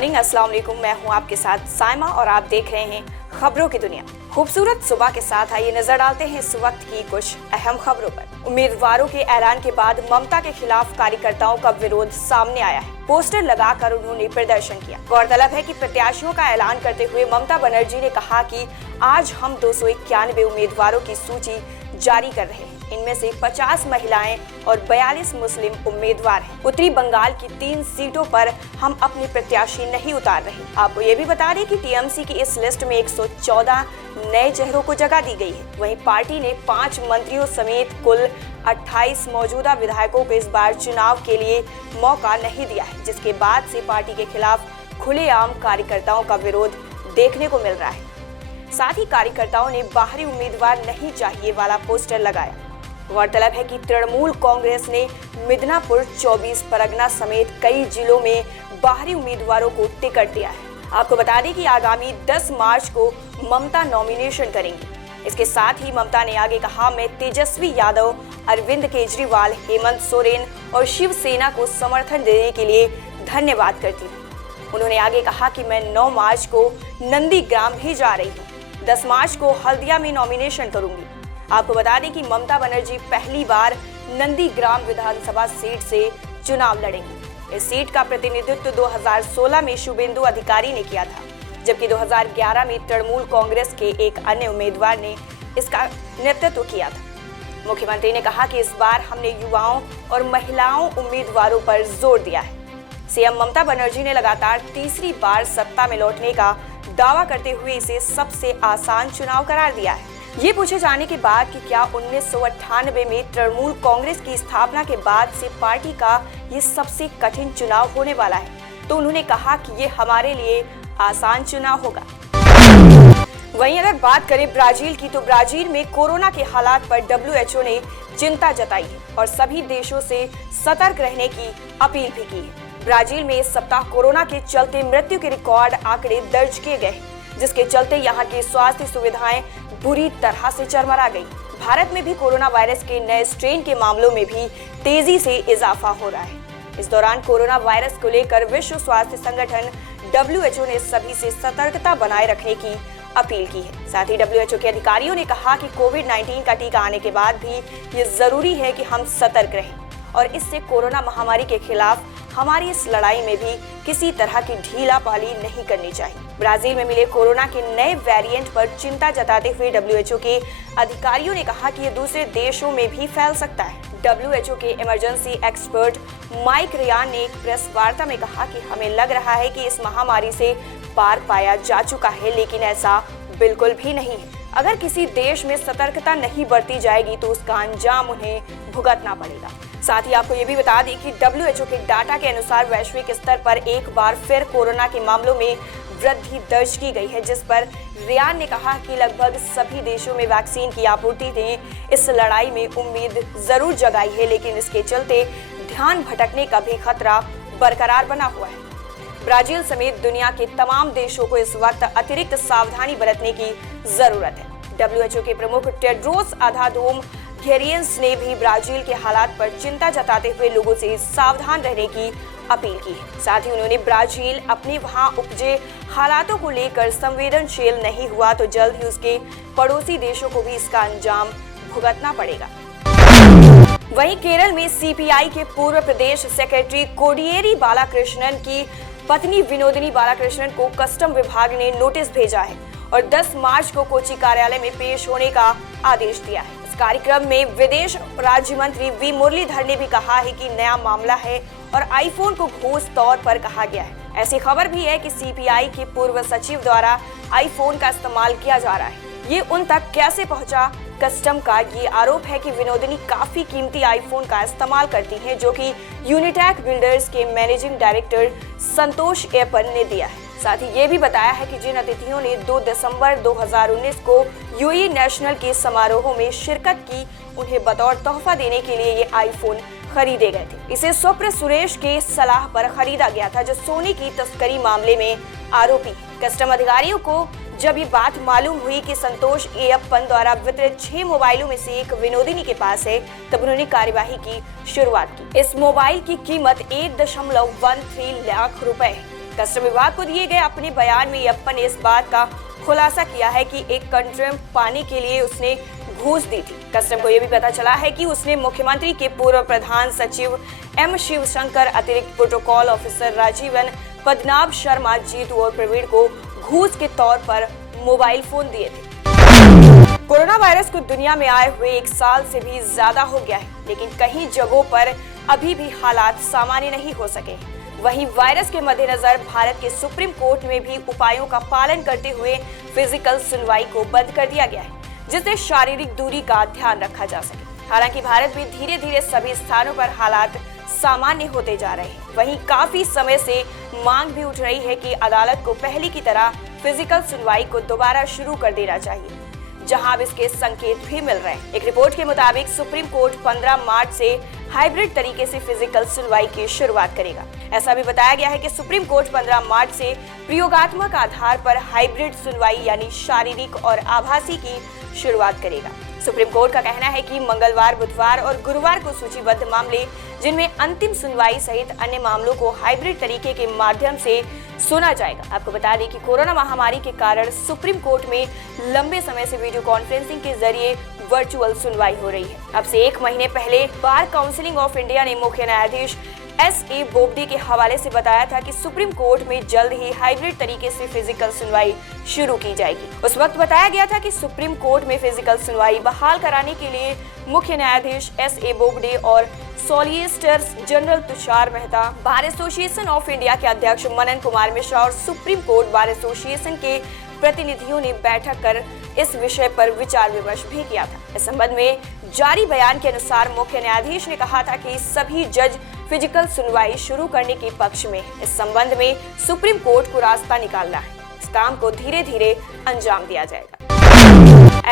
Morning, अस्सलाम वालेकुम। मैं हूं आपके साथ साइमा और आप देख रहे हैं खबरों की दुनिया। खूबसूरत सुबह के साथ आइए नजर डालते हैं इस वक्त की कुछ अहम खबरों पर। उम्मीदवारों के ऐलान के बाद ममता के खिलाफ कार्यकर्ताओं का विरोध सामने आया है। पोस्टर लगाकर उन्होंने प्रदर्शन किया। गौरतलब है कि प्रत्याशियों का ऐलान करते हुए ममता बनर्जी ने कहा कि आज हम 291 उम्मीदवारों की सूची जारी कर रहे हैं। इनमें से 50 महिलाएं और 42 मुस्लिम उम्मीदवार हैं। उत्तरी बंगाल की 3 सीटों पर हम अपने प्रत्याशी नहीं उतार रहे। आपको ये भी बता दें कि टीएमसी की इस लिस्ट में 114 नए चेहरों को जगह दी गई है। वहीं पार्टी ने 5 मंत्रियों समेत कुल 28 मौजूदा विधायकों को इस बार चुनाव के लिए मौका नहीं दिया है, जिसके बाद से पार्टी के खिलाफ खुलेआम कार्यकर्ताओं का विरोध देखने को मिल रहा है। साथ ही कार्यकर्ताओं ने बाहरी उम्मीदवार नहीं चाहिए वाला पोस्टर लगाया। गौरतलब है कि तृणमूल कांग्रेस ने मिदनापुर, 24 परगना समेत कई जिलों में बाहरी उम्मीदवारों को टिकट दिया है। आपको बता दें कि आगामी 10 मार्च को ममता नॉमिनेशन करेंगी। इसके साथ ही ममता ने आगे कहा, मैं तेजस्वी यादव, अरविंद केजरीवाल, हेमंत सोरेन और शिवसेना को समर्थन देने के लिए धन्यवाद करती हूँ। उन्होंने आगे कहा कि मैं 9 मार्च को नंदीग्राम भी जा रही हूँ। 10 मार्च को हल्दिया में नॉमिनेशन करूंगी। आपको बता दें कि ममता बनर्जी पहली बार नंदीग्राम विधानसभा सीट से चुनाव लड़ेंगी। इस सीट का प्रतिनिधित्व 2016 में शुभेंदु अधिकारी ने किया था, जबकि 2011 में तृणमूल कांग्रेस के एक अन्य उम्मीदवार ने इसका नेतृत्व किया था। मुख्यमंत्री ने कहा कि इस बार हमने युवाओं और महिलाओं उम्मीदवारों पर जोर दिया है। सीएम ममता बनर्जी ने लगातार तीसरी बार सत्ता में लौटने का दावा करते हुए इसे सबसे आसान चुनाव करार दिया है। ये पूछे जाने के बाद कि क्या 1998 में तृणमूल कांग्रेस की स्थापना के बाद से पार्टी का ये सबसे कठिन चुनाव होने वाला है, तो उन्होंने कहा कि ये हमारे लिए आसान चुनाव होगा। वहीं अगर बात करें ब्राजील की, तो ब्राजील में कोरोना के हालात पर WHO ने चिंता जताई है और सभी देशों से सतर्क रहने की अपील भी की है। ब्राजील में इस सप्ताह कोरोना के चलते मृत्यु के रिकॉर्ड आंकड़े दर्ज किए गए, जिसके चलते यहाँ की स्वास्थ्य सुविधाएं बुरी तरह से चरमरा गई। भारत में भी कोरोना वायरस के नए स्ट्रेन के मामलों में भी तेजी से इजाफा हो रहा है। इस दौरान कोरोना वायरस को लेकर विश्व स्वास्थ्य संगठन WHO ने सभी से सतर्कता बनाए रखने की अपील की है। साथ ही WHO के अधिकारियों ने कहा कि कोविड-19 का टीका आने के बाद भी ये जरूरी है कि हम सतर्क रहें और इससे कोरोना महामारी के खिलाफ हमारी इस लड़ाई में भी किसी तरह की ढीलापाली नहीं करनी चाहिए। ब्राजील में मिले कोरोना के नए वेरिएंट पर चिंता जताते हुए WHO के अधिकारियों ने कहा कि ये दूसरे देशों में भी फैल सकता है। WHO के इमरजेंसी एक्सपर्ट माइक रियान ने एक प्रेस वार्ता में कहा कि हमें लग रहा है कि इस महामारी से पार पाया जा चुका है, लेकिन ऐसा बिल्कुल भी नहीं है। अगर किसी देश में सतर्कता नहीं बरती जाएगी तो उसका अंजाम उन्हें भुगतना पड़ेगा। साथ ही आपको ये भी बता दें कि WHO के डाटा के अनुसार वैश्विक स्तर पर एक बार फिर कोरोना के मामलों में वृद्धि दर्ज की गई है, जिस पर रियान ने कहा कि लगभग सभी देशों में वैक्सीन की आपूर्ति ने इस लड़ाई में उम्मीद जरूर जगाई है, लेकिन इसके चलते ध्यान भटकने का भी खतरा बरकरार बना हुआ है। ब्राजील समेत दुनिया के तमाम देशों को इस वक्त अतिरिक्त सावधानी बरतने की जरूरत है। WHO के प्रमुख टेड्रोस अधानोम घेब्रेयेसस ने भी ब्राजील के हालात पर चिंता जताते हुए लोगों से सावधान रहने की अपील की है। साथ ही उन्होंने ब्राजील अपने वहां उपजे हालातों को लेकर संवेदनशील नहीं हुआ तो जल्द ही उसके पड़ोसी देशों को भी इसका अंजाम भुगतना पड़ेगा। वहीं केरल में सीपीआई के पूर्व प्रदेश सेक्रेटरी कोडियेरी बालाकृष्णन की पत्नी विनोदिनी बालाकृष्णन को कस्टम विभाग ने नोटिस भेजा है और 10 मार्च को कोची कार्यालय में पेश होने का आदेश दिया है। इस कार्यक्रम में विदेश राज्य मंत्री वी मुरलीधर ने भी कहा है कि नया मामला है और आईफोन को घूस तौर पर कहा गया है। ऐसी खबर भी है कि सीपीआई के पूर्व सचिव द्वारा आईफोन का इस्तेमाल किया जा रहा है। ये उन तक कैसे पहुंचा? कस्टम का ये आरोप है कि विनोदिनी काफी कीमती आईफोन का इस्तेमाल करती हैं, जो कि यूनिटैक बिल्डर्स के मैनेजिंग डायरेक्टर संतोष एपन ने दिया है। साथ ही ये भी बताया है कि जिन अतिथियों ने 2 दिसंबर 2019 को यूएई नेशनल के समारोह में शिरकत की, उन्हें बतौर तोहफा देने के लिए ये आईफोन खरीदे गए थे। इसे स्वप्न सुरेश के सलाह पर खरीदा गया था, जो सोने की तस्करी मामले में आरोपी। कस्टम अधिकारियों को जब ये बात मालूम हुई कि संतोष एयप्पन द्वारा वितरित 6 मोबाइलों में से एक विनोदिनी के पास है, तब उन्होंने कार्यवाही की शुरुआत की। इस मोबाइल की कीमत 1.13 लाख रुपए है। कस्टम विभाग को दिए गए अपने बयान में यप्पा ने इस बात का खुलासा किया है कि एक कंटेनर पाने के लिए उसने घूस दी थी। कस्टम को यह भी पता चला है कि उसने मुख्यमंत्री के पूर्व प्रधान सचिव एम शिवशंकर, अतिरिक्त प्रोटोकॉल ऑफिसर राजीवन, पद्मनाभ शर्मा, जीतू और प्रवीण को घूस के तौर पर मोबाइल फोन दिए थे। कोरोना वायरस को दुनिया में आए हुए 1 साल से भी ज्यादा हो गया है, लेकिन कई जगहों पर अभी भी हालात सामान्य नहीं हो सके। वहीं वायरस के मद्देनजर भारत के सुप्रीम कोर्ट में भी उपायों का पालन करते हुए फिजिकल सुनवाई को बंद कर दिया गया है, जिससे शारीरिक दूरी का ध्यान रखा जा सके। हालांकि भारत में धीरे धीरे सभी स्थानों पर हालात सामान्य होते जा रहे हैं। वहीं काफी समय से मांग भी उठ रही है कि अदालत को पहले की तरह फिजिकल सुनवाई को दोबारा शुरू कर देना चाहिए, जहां अब इसके संकेत भी मिल रहे हैं। एक रिपोर्ट के मुताबिक सुप्रीम कोर्ट 15 मार्च से हाइब्रिड तरीके से फिजिकल सुनवाई की शुरुआत करेगा। ऐसा भी बताया गया है कि सुप्रीम कोर्ट 15 मार्च से प्रयोगात्मक आधार पर हाइब्रिड सुनवाई यानी शारीरिक और आभासी की शुरुआत करेगा। सुप्रीम कोर्ट का कहना है कि मंगलवार, बुधवार और गुरुवार को सूचीबद्ध मामले, जिनमें अंतिम सुनवाई सहित अन्य मामलों को हाइब्रिड तरीके के माध्यम से सुना जाएगा। आपको बता दें कि कोरोना महामारी के कारण सुप्रीम कोर्ट में लंबे समय से वीडियो कॉन्फ्रेंसिंग के जरिए वर्चुअल सुनवाई हो रही है। अब से 1 महीने पहले बार काउंसिल ऑफ इंडिया ने मुख्य न्यायाधीश S.A. बोबडे के हवाले से बताया था कि सुप्रीम कोर्ट में जल्द ही हाइब्रिड तरीके से फिजिकल सुनवाई शुरू की जाएगी। उस वक्त बताया गया था कि सुप्रीम कोर्ट में फिजिकल सुनवाई बहाल कराने के लिए मुख्य न्यायाधीश S.A. बोबडे और solicitor general Tushar Mehta, bar association of India के अध्यक्ष मनन कुमार मिश्रा और सुप्रीम कोर्ट बार एसोसिएशन के प्रतिनिधियों ने बैठक कर इस विषय पर विचार विमर्श भी किया था। इस संबंध में जारी बयान के अनुसार मुख्य न्यायाधीश ने कहा था कि सभी जज फिजिकल सुनवाई शुरू करने के पक्ष में। इस संबंध में सुप्रीम कोर्ट को रास्ता निकालना है। इस काम को धीरे धीरे अंजाम दिया जाएगा।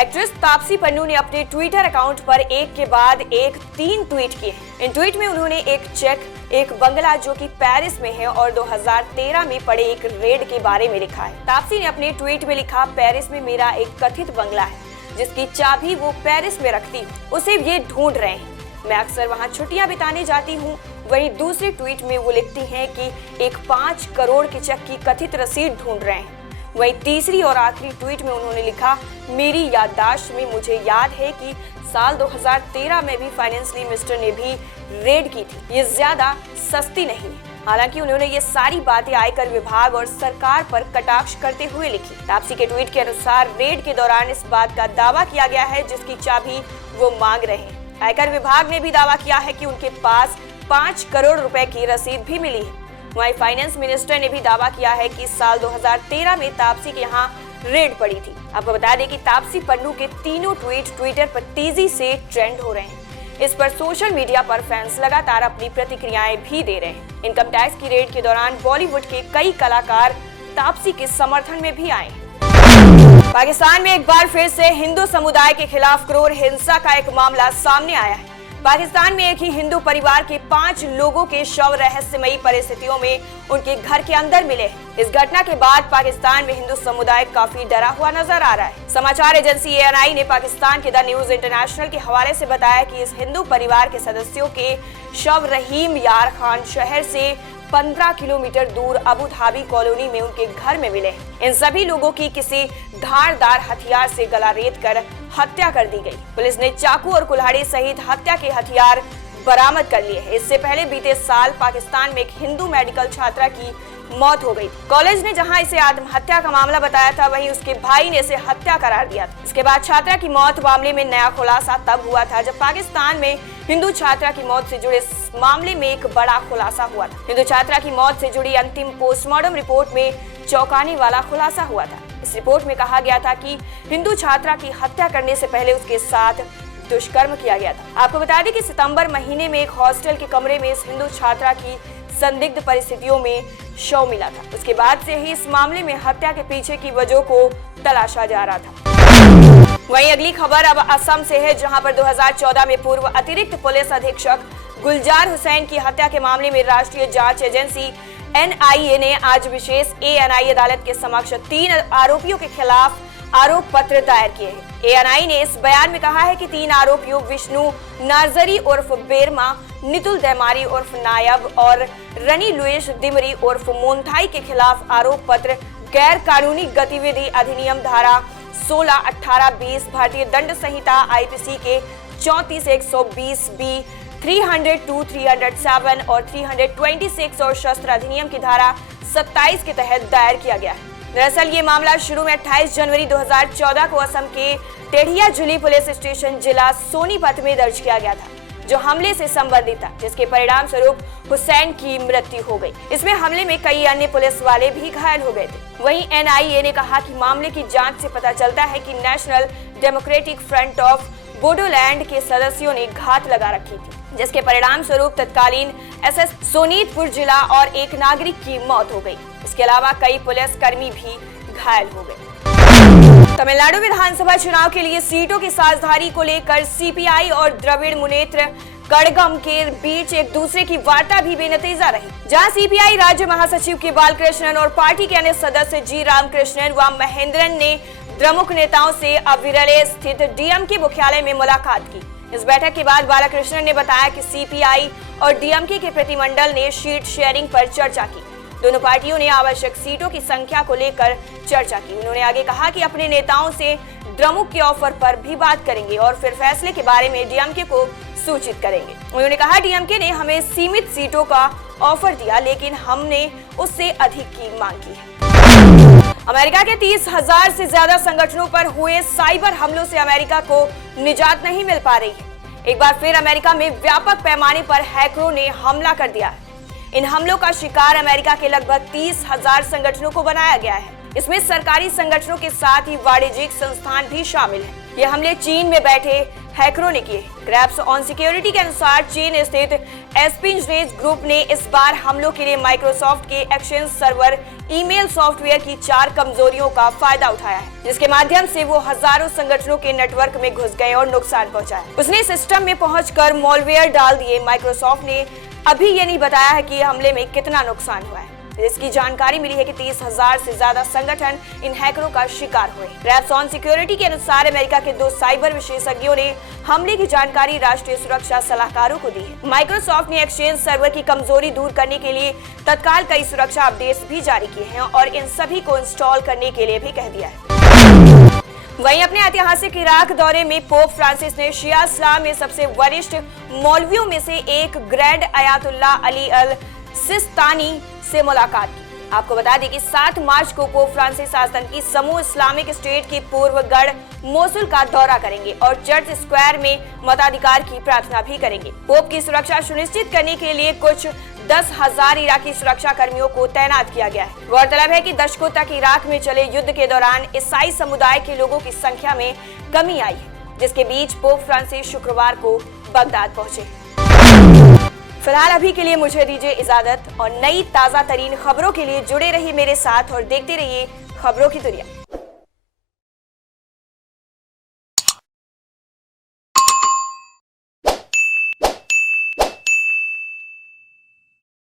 एक्ट्रेस तापसी पन्नू ने अपने ट्विटर अकाउंट पर एक के बाद एक 3 ट्वीट किए हैं। इन ट्वीट में उन्होंने एक चेक, एक बंगला जो कि पेरिस में है और 2013 में पड़े एक रेड के बारे में लिखा है। तापसी ने अपने ट्वीट में लिखा, पेरिस में मेरा एक कथित बंगला है जिसकी चाबी वो पेरिस में रखती हूँ, उसे ये ढूंढ रहे हैं। मैं अक्सर वहाँ छुट्टियाँ बिताने जाती हूँ। वहीं दूसरे ट्वीट में वो लिखती हैं कि एक 5 करोड़ के चेक की कथित रसीद ढूंढ रहे हैं। वहीं तीसरी और आखिरी ट्वीट में उन्होंने लिखा, मेरी याददाश्त में मुझे याद है कि साल 2013 में भी फाइनेंस मिनिस्टर ने भी रेड की थी। ये ज्यादा सस्ती नहीं है। हालांकि उन्होंने ये सारी बातें आयकर विभाग और सरकार पर कटाक्ष करते हुए लिखी। तापसी के ट्वीट के अनुसार रेड के दौरान इस बात का दावा किया गया है जिसकी चाबी वो मांग रहे हैं। आयकर विभाग ने भी दावा किया है कि उनके पास 5 करोड़ रुपए की रसीद भी मिली है। वहीं फाइनेंस मिनिस्टर ने भी दावा किया है कि साल 2013 में तापसी के यहाँ रेड पड़ी थी। आपको बता दें कि तापसी पन्नू के तीनों ट्वीट ट्विटर पर तेजी से ट्रेंड हो रहे हैं। इस पर सोशल मीडिया पर फैंस लगातार अपनी प्रतिक्रियाएं भी दे रहे हैं। इनकम टैक्स की रेड के दौरान बॉलीवुड के कई कलाकार तापसी के समर्थन में भी आए। पाकिस्तान में एक बार फिर से हिंदू समुदाय के खिलाफ क्रूर हिंसा का एक मामला सामने आया है। पाकिस्तान में एक ही हिंदू परिवार के 5 लोगों के शव रहस्यमयी परिस्थितियों में उनके घर के अंदर मिले हैं। इस घटना के बाद पाकिस्तान में हिंदू समुदाय काफी डरा हुआ नजर आ रहा है। समाचार एजेंसी ANI ने पाकिस्तान के द न्यूज इंटरनेशनल के हवाले से बताया कि इस हिंदू परिवार के सदस्यों के शव रहीम यार खान शहर से 15 किलोमीटर दूर अबू धाबी कॉलोनी में उनके घर में मिले। इन सभी लोगों की किसी धारदार हथियार से गला रेत कर हत्या कर दी गई। पुलिस ने चाकू और कुल्हाड़ी सहित हत्या के हथियार बरामद कर लिए हैं। इससे पहले बीते साल पाकिस्तान में एक हिंदू मेडिकल छात्रा की मौत हो गई। कॉलेज ने जहां इसे आत्महत्या का मामला बताया था, वहीं उसके भाई ने इसे हत्या करार दिया था। इसके बाद छात्रा की मौत मामले में नया खुलासा तब हुआ था जब पाकिस्तान में हिंदू छात्रा की मौत से जुड़े मामले में एक बड़ा खुलासा हुआ था। हिंदू छात्रा की मौत से जुड़ी अंतिम पोस्टमार्टम रिपोर्ट में चौंकाने वाला खुलासा हुआ था। इस रिपोर्ट में कहा गया था कि हिंदू छात्रा की हत्या करने से पहले उसके साथ दुष्कर्म किया गया था। आपको बता दें कि सितंबर महीने में एक हॉस्टल के कमरे में इस हिंदू छात्रा की संदिग्ध परिस्थितियों में शव मिला था। उसके बाद से ही इस मामले में हत्या के पीछे की वजह को तलाशा जा रहा था। वहीं अगली खबर अब असम से है, जहां पर 2014 में पूर्व अतिरिक्त पुलिस अधीक्षक गुलजार हुसैन की हत्या के मामले में राष्ट्रीय जांच एजेंसी NIA ने आज विशेष ANI अदालत के समक्ष 3 आरोपियों के खिलाफ आरोप पत्र दायर किए हैं। एएनआई ने इस बयान में कहा है कि 3 आरोपियों विष्णु नार्जरी उर्फ बेरमा, नितुल दैमारी उर्फ नायब और रनी लुइस दिमरी उर्फ मोन्थाई के खिलाफ आरोप पत्र गैर कानूनी गतिविधि अधिनियम धारा 16, 18, 20, भारतीय दंड संहिता आईपीसी के 34, 120 बी, 302, 307 और 326 और शस्त्र अधिनियम की धारा 27 के तहत दायर किया गया है। दरअसल ये मामला शुरू में 28 जनवरी 2014 को असम के टेढ़ियाजुली पुलिस स्टेशन जिला सोनीपत में दर्ज किया गया था, जो हमले से संबंधित था, जिसके परिणाम स्वरूप हुसैन की मृत्यु हो गई। इसमें हमले में कई अन्य पुलिस वाले भी घायल हो गए थे। वहीं एनआईए ने कहा कि मामले की जांच से पता चलता है कि national democratic front of Bodoland के सदस्यों ने घात लगा रखी थी, जिसके परिणाम स्वरूप तत्कालीन एसएस सोनीतपुर जिला और एक नागरिक की मौत हो गई। इसके अलावा कई पुलिस कर्मी भी घायल हो गए। तमिलनाडु विधानसभा चुनाव के लिए सीटों की साझेदारी को लेकर सीपीआई और द्रविड़ मुनेत्र कड़गम के बीच एक दूसरे की वार्ता भी बेनतीजा रही, जहां सीपीआई राज्य महासचिव के बालकृष्णन और पार्टी के अन्य सदस्य जी रामकृष्णन व महेंद्रन ने द्रमुक नेताओं से अविरले स्थित डीएमके मुख्यालय में मुलाकात की। इस बैठक के बाद बालकृष्णन ने बताया कि सीपीआई और डीएमके के प्रतिनिधिमंडल ने सीट शेयरिंग पर चर्चा की। दोनों पार्टियों ने आवश्यक सीटों की संख्या को लेकर चर्चा की। उन्होंने आगे कहा कि अपने नेताओं से द्रमुक के ऑफर पर भी बात करेंगे और फिर फैसले के बारे में डीएमके को सूचित करेंगे। उन्होंने कहा डीएमके ने हमें सीमित सीटों का ऑफर दिया, लेकिन हमने उससे अधिक की मांग की है। अमेरिका के 30,000 से ज्यादा संगठनों पर हुए साइबर हमलों से अमेरिका को निजात नहीं मिल पा रही है। एक बार फिर अमेरिका में व्यापक पैमाने पर हैकरों ने हमला कर दिया है। इन हमलों का शिकार अमेरिका के लगभग 30,000 संगठनों को बनाया गया है। इसमें सरकारी संगठनों के साथ ही वाणिज्यिक संस्थान भी शामिल हैं। ये हमले चीन में बैठे हैकरों ने किए। ग्रैप्स ऑन सिक्योरिटी के अनुसार चीन स्थित एस्पिंजरेज ग्रुप ने इस बार हमलों के लिए माइक्रोसॉफ्ट के एक्सचेंज सर्वर ईमेल सॉफ्टवेयर की 4 कमजोरियों का फायदा उठाया है, जिसके माध्यम से वो हजारों संगठनों के नेटवर्क में घुस गए और नुकसान पहुंचाया। उसने सिस्टम में पहुंचकर मॉलवेयर डाल दिए। माइक्रोसॉफ्ट ने अभी ये नहीं बताया है कि हमले में कितना नुकसान हुआ है। इसकी जानकारी मिली है कि 30,000 से ज्यादा संगठन इन हैकरों का शिकार हुए। ग्रैप्स ऑन सिक्योरिटी के अनुसार अमेरिका के 2 साइबर विशेषज्ञों ने हमले की जानकारी राष्ट्रीय सुरक्षा सलाहकारों को दी है। माइक्रोसॉफ्ट ने एक्सचेंज सर्वर की कमजोरी दूर करने के लिए तत्काल कई सुरक्षा अपडेट्स भी जारी किए हैं और इन सभी को इंस्टॉल करने के लिए भी कह दिया है। वहीं अपने ऐतिहासिक इराक दौरे में पोप फ्रांसिस ने शिया इस्लाम में सबसे वरिष्ठ मौलवियों में से एक ग्रैंड अयातुल्लाह अली अल सिस्तानी से मुलाकात की। आपको बता दें कि 7 मार्च को पोप फ्रांसिस आतंकी समूह इस्लामिक स्टेट के पूर्व गढ़ मोसुल का दौरा करेंगे और चर्च स्क्वायर में मताधिकार की प्रार्थना भी करेंगे। पोप की सुरक्षा सुनिश्चित करने के लिए कुछ 10,000 इराकी सुरक्षा कर्मियों को तैनात किया गया है। गौरतलब है कि दशकों तक इराक में चले युद्ध के दौरान ईसाई समुदाय के लोगों की संख्या में कमी आई है, जिसके बीच पोप फ्रांसिस शुक्रवार को बगदाद पहुंचे। फिलहाल अभी के लिए मुझे दीजिए इजाजत और नई ताजा तरीन खबरों के लिए जुड़े रहिए मेरे साथ और देखते रहिए खबरों की दुनिया।